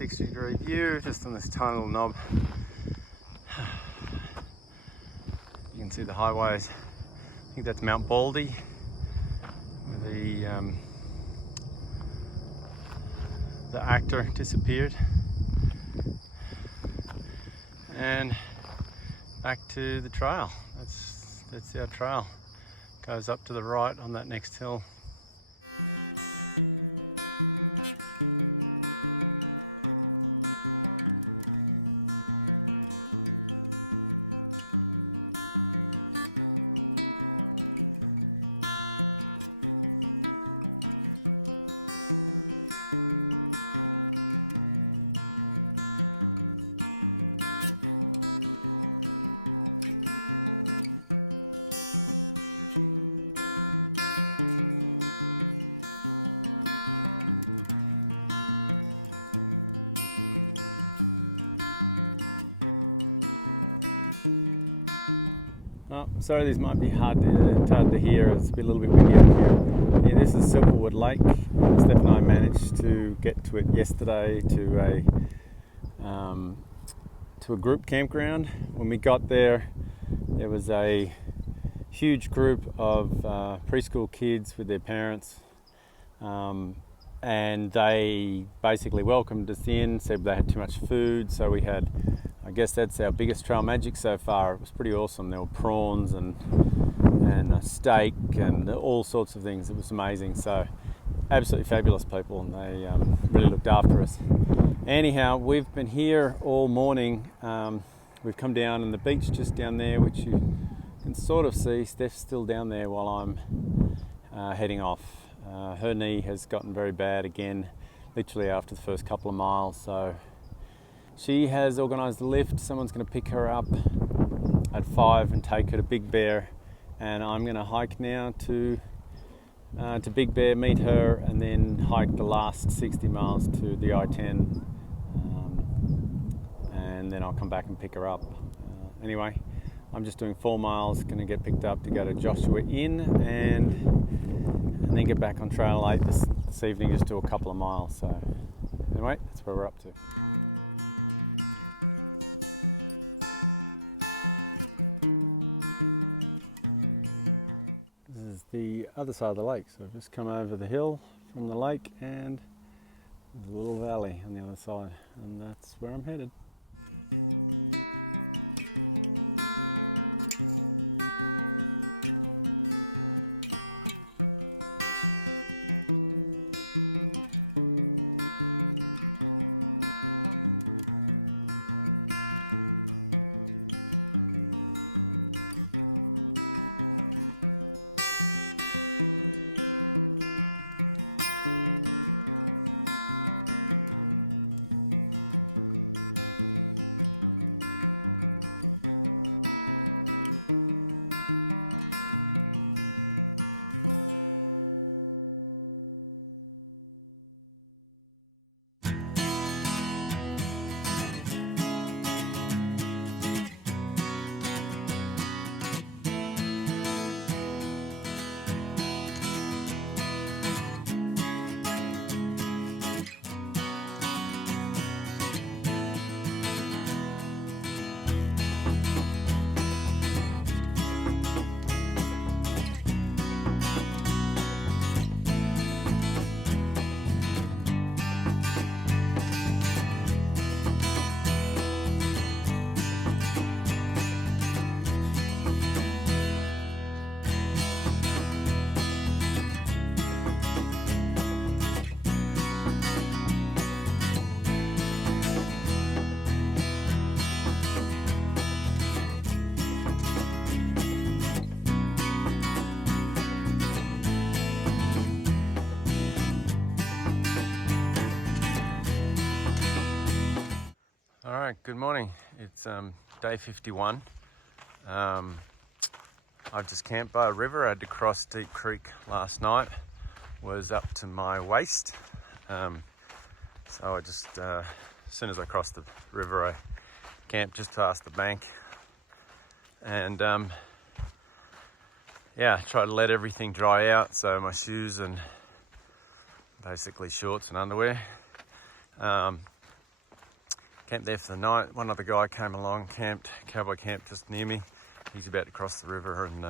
360-degree view just on this tiny little knob. You can see the highways. I think that's Mount Baldy, where the actor disappeared. And back to the trail. That's our trail. Goes up to the right on that next hill. Sorry, these might be hard to hear. It's a little bit windy up here. Yeah, this is Silverwood Lake. Steph and I managed to get to it yesterday to a group campground. When we got there, there was a huge group of preschool kids with their parents, and they basically welcomed us in, said they had too much food, so we had, I guess that's our biggest trail magic so far. It was pretty awesome. There were prawns and a steak and all sorts of things. It was amazing. So absolutely fabulous people, and they really looked after us. Anyhow, we've been here all morning. We've come down on the beach just down there, which you can sort of see. Steph's still down there while I'm heading off. Her knee has gotten very bad again, literally after the first couple of miles. So she has organised a lift. Someone's going to pick her up at 5 and take her to Big Bear, and I'm going to hike now to Big Bear, meet her, and then hike the last 60 miles to the I-10, and then I'll come back and pick her up. Anyway, I'm just doing 4 miles, going to get picked up to go to Joshua Inn, and then get back on Trail 8 this evening, just do a couple of miles. So anyway, that's where we're up to. The other side of the lake, so I've just come over the hill from the lake, and there's a little valley on the other side, and that's where I'm headed. Good morning. It's day 51. I've just camped by a river. I had to cross Deep Creek last night. Was up to my waist. So I just, as soon as I crossed the river, I camped just past the bank. And yeah, try to let everything dry out. So my shoes and basically shorts and underwear. camped there for the night. One other guy came along, cowboy camped just near me. He's about to cross the river, and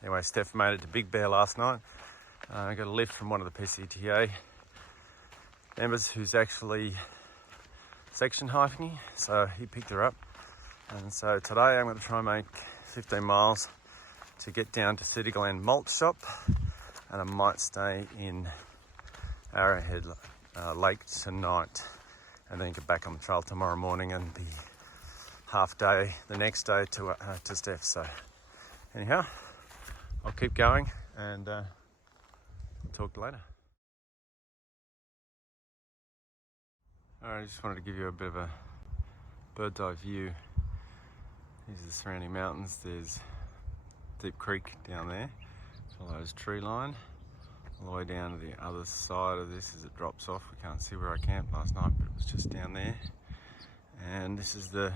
anyway, Steph made it to Big Bear last night. I got a lift from one of the PCTA members who's actually section hiking, so he picked her up. And so today I'm going to try and make 15 miles to get down to City Glen Malt Shop, and I might stay in Arrowhead Lake tonight and then get back on the trail tomorrow morning and be half day the next day to Steph. So anyhow, I'll keep going and talk to you later. Alright, I just wanted to give you a bit of a bird's eye view. These are the surrounding mountains. There's Deep Creek down there, follows tree line. All the way down to the other side of this as it drops off. We can't see where I camped last night, but it was just down there. And this is the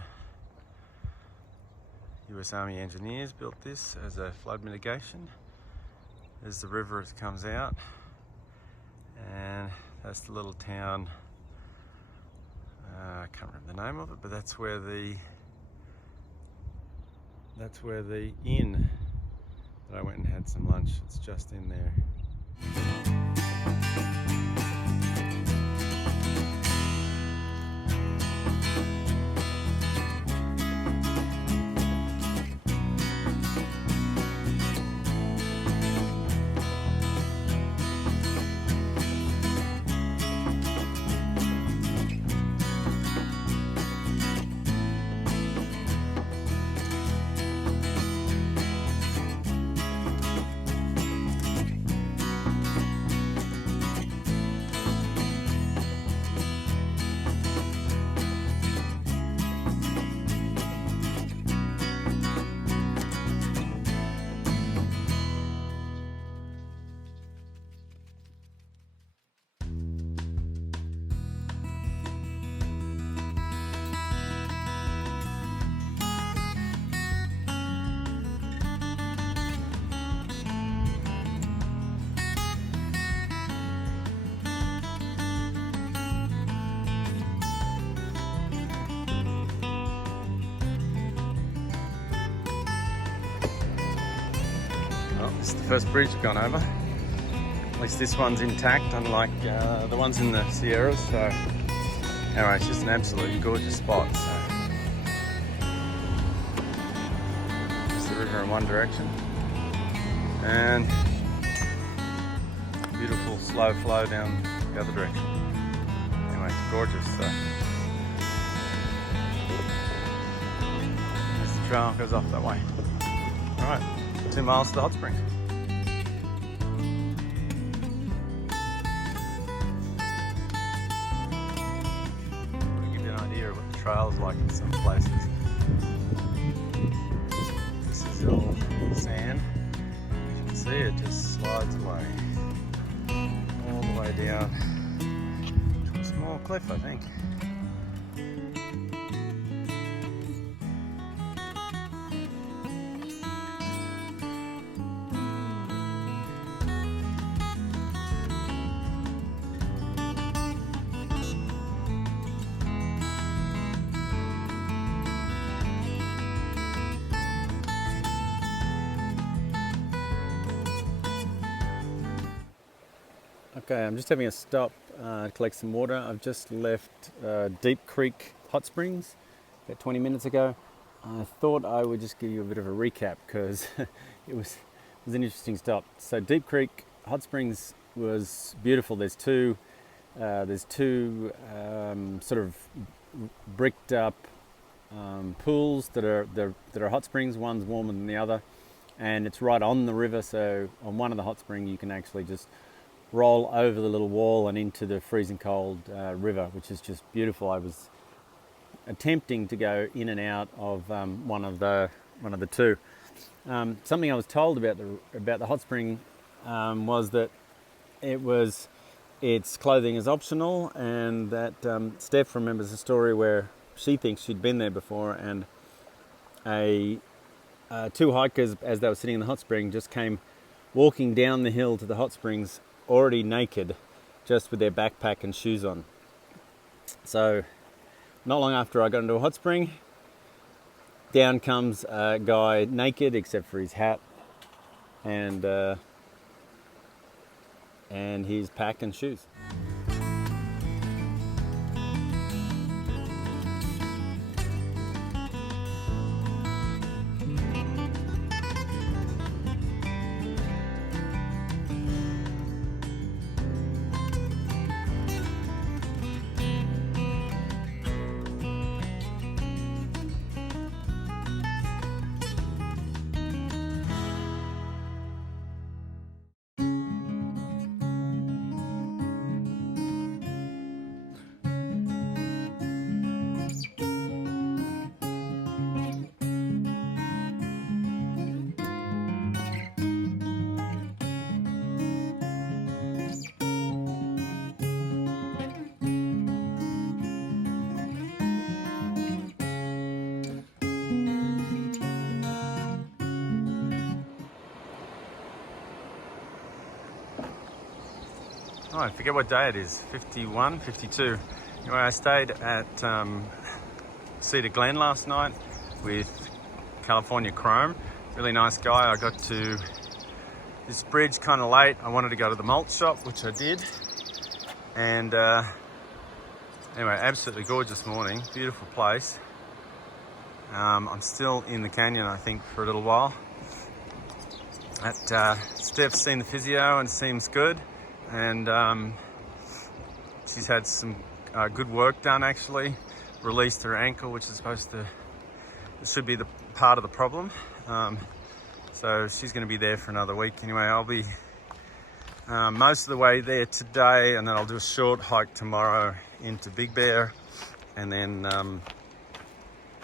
US Army engineers built this as a flood mitigation. There's the river as it comes out, and that's the little town. I can't remember the name of it, but that's where the inn that I went and had some lunch. It's just in there. Well, this is the first bridge we've gone over. At least this one's intact, unlike the ones in the Sierras. So, anyway, it's just an absolutely gorgeous spot. So, it's the river in one direction, and beautiful slow flow down the other direction. Anyway, it's gorgeous. So, there's the trail goes off that way. All right. 2 miles to the hot springs. To give you an idea of what the trail is like in some places. This is all sand. As you can see, it just slides away. All the way down to a small cliff, I think. Okay, I'm just having a stop to collect some water. I've just left Deep Creek Hot Springs about 20 minutes ago. I thought I would just give you a bit of a recap because it was an interesting stop. So Deep Creek Hot Springs was beautiful. There's two sort of bricked up pools that are hot springs. One's warmer than the other, and it's right on the river. So on one of the hot springs, you can actually just roll over the little wall and into the freezing cold river, which is just beautiful. I was attempting to go in and out of one of the two. Something I was told about the hot spring was that its clothing is optional, and that Steph remembers a story where she thinks she'd been there before, and two hikers, as they were sitting in the hot spring, just came walking down the hill to the hot springs already naked, just with their backpack and shoes on. So not long after I got into a hot spring, down comes a guy naked except for his hat and his pack and shoes. Oh, I forget what day it is, 51, 52. Anyway, I stayed at Cedar Glen last night with California Chrome. Really nice guy. I got to this bridge kind of late. I wanted to go to the malt shop, which I did. And anyway, absolutely gorgeous morning. Beautiful place. I'm still in the canyon, I think, for a little while. Steph's seen the physio and seems good. And she's had some good work done, actually. Released her ankle, which is should be the part of the problem. So she's going to be there for another week. Anyway, I'll be most of the way there today, and then I'll do a short hike tomorrow into Big Bear, and then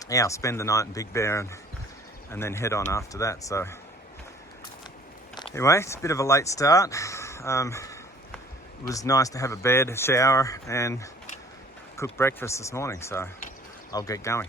I'll spend the night in Big Bear and then head on after that. So anyway, it's a bit of a late start. It was nice to have a bed, a shower, and cook breakfast this morning, so I'll get going.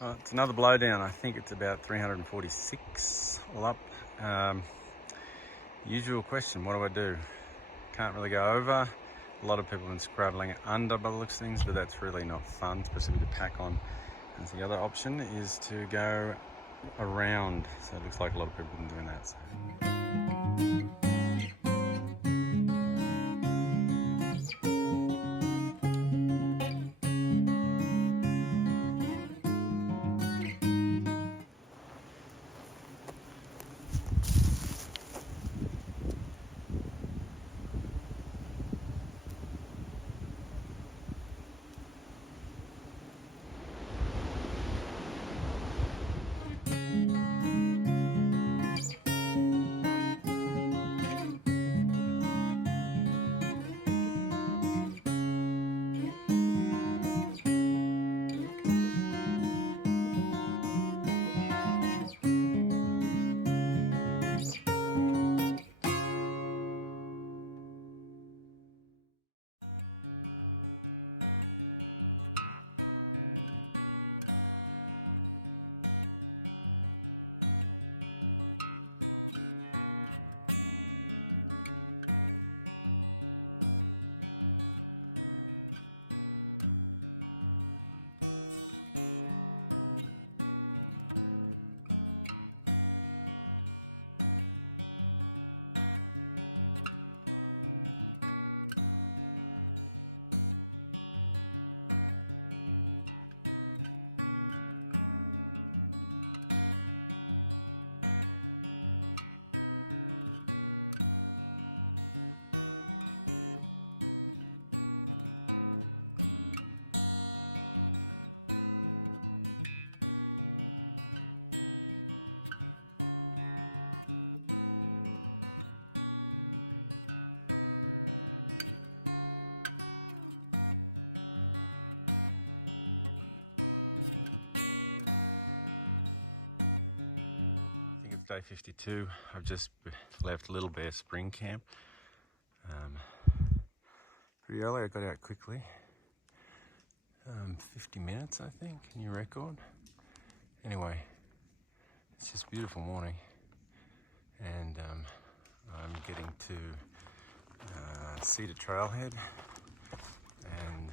Well, it's another blowdown. I think it's about 346 all up. Usual question, what do I do? Can't really go over. A lot of people have been scrabbling under by the looks of things, but that's really not fun, especially with the pack on. And the other option is to go around. So it looks like a lot of people have been doing that. So. day 52. I've just left Little Bear Spring Camp. Pretty early, I got out quickly. 50 minutes, I think, new record. Anyway, it's just a beautiful morning, and I'm getting to Cedar Trailhead, and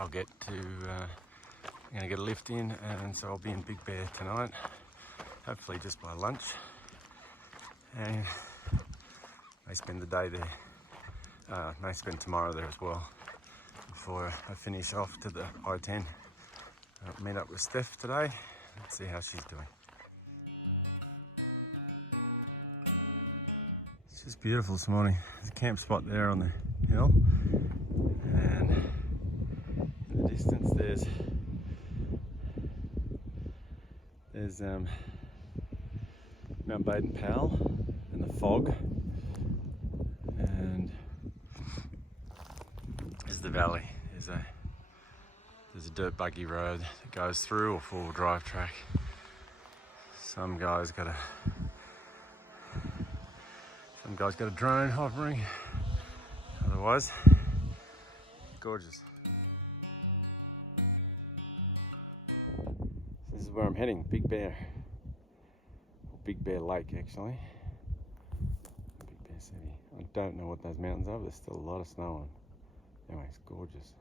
I'll get to, I'm going to get a lift in, and so I'll be in Big Bear tonight, hopefully just by lunch, and may spend the day there, may spend tomorrow there as well, before I finish off to the I-10. Meet up with Steph today, let's see how she's doing. It's just beautiful this morning. There's a camp spot there on the hill, and in the distance there's Mount Baden-Powell and the fog, and this is the valley. There's a dirt buggy road that goes through, or four-wheel drive track. Some guy's got a drone hovering. Otherwise, gorgeous. This is where I'm heading, Big Bear Lake, actually. Big Bear City. I don't know what those mountains are, but there's still a lot of snow on. Anyway, it's gorgeous.